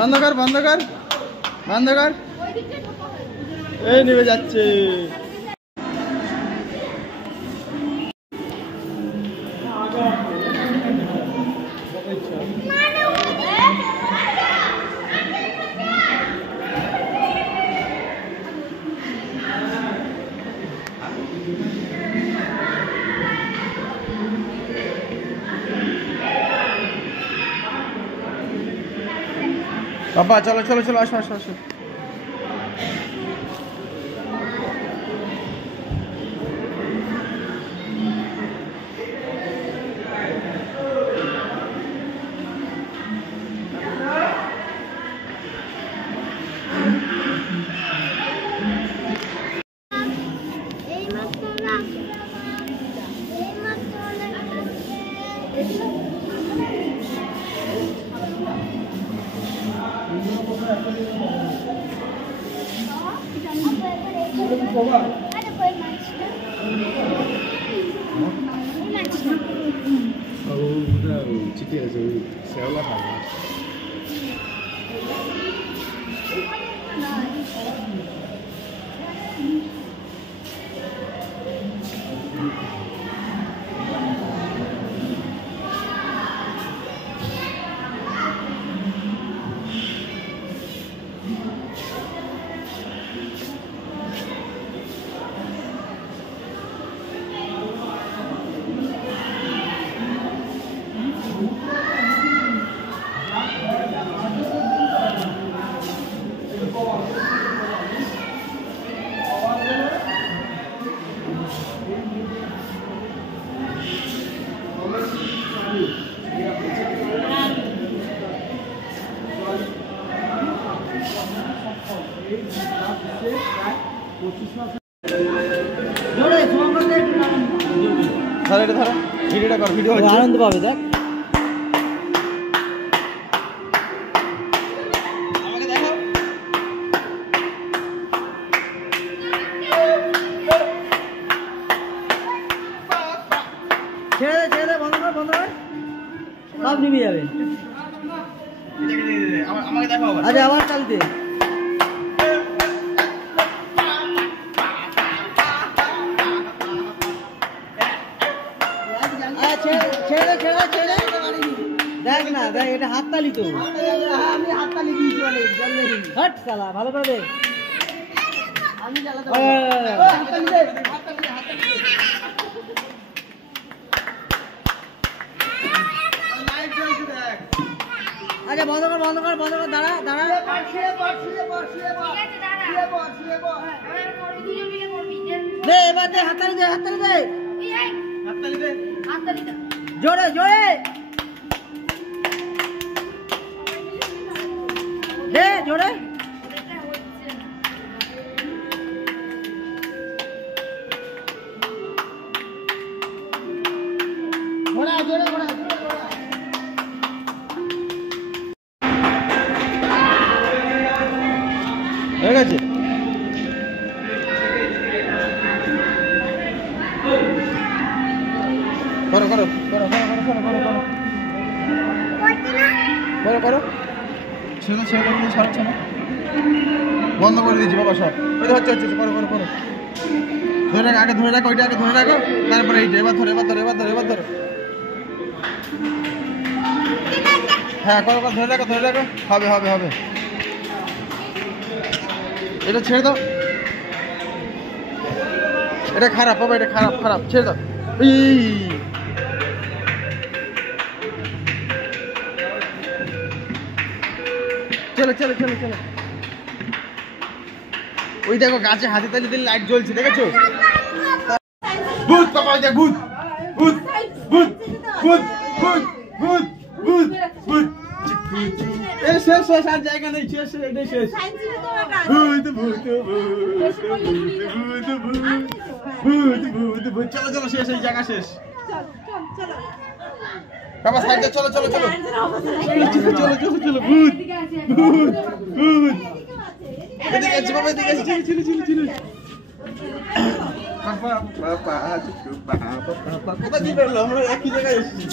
বন্ধ কর বন্ধ কর বন্ধ কর। এই নেমে যাচ্ছে। पापा चलो चलो चलो आसो आसो आसो। चिटिया सेवला खाना आनंद पाबे देख सब निभे जाबे আচ্ছা আবার চলতে देख ना देख এটা হাততালি তো আমি হাততালি দিয়েছি বলে জল নেই হট শালা ভালো করে দে আমি জ্বালা দাও হাততালি দে হাততালি লাইট জ্বলছে দেখ আচ্ছা বন্ধ কর বন্ধ কর বন্ধ কর দাঁড়া দাঁড়া শুয়ে পড় ঠিক আছে দাঁড়া শুয়ে পড় এবার করবি দুজন মিলে করবি দে এবার দে হাততালি দে হাততালি দে হাততালি দে জোরে জোরে दे जोड़े घोड़ा जोड़े घोड़ा হয়ে গেছে করো করো করো করো করো করো করো করো ছেলে ছেলে ছাড়ছে না বন্ধ করে দিয়েছি বাবা সব ওই হচ্ছে হচ্ছে করো করো করো ধরে রাখো আগে ধরে রাখো ওইটা আগে ধরে রাখো তারপরে এইটা এবার ধরে এবার ধরে এবার ধরে এবার ধরে হ্যাঁ করো করো ধরে রাখো হবে হবে হবে এটা ছেড়ে দাও এটা খারাপ বাবা এটা খারাপ খারাপ ছেড়ে দাও चलो चलो चलो चलो ওই দেখো গাছে হাতে তালি দিলে লাইট জ্বলছে দেখেছো ভূত পাপা দেখ ভূত ভূত ভূত ভূত ভূত ভূত ভূত ভূত এই শেষ শেষ আর জায়গা নেই শেষ এটাই শেষ ভূত ভূত ভূত ভূত ভূত ভূত চলো চলো শেষ এই জায়গা শেষ চল চলো বাবা সাইডে চলো চলো চলো চলো চলো চলো ভূত ভূত ভূত এদিকে আছে বাবা এদিকে আছে চলো চলো চলো পাপা পাপা পাপা পাপা কোথা দিয়ে বেরোলো আমরা একই জায়গায় এসেছি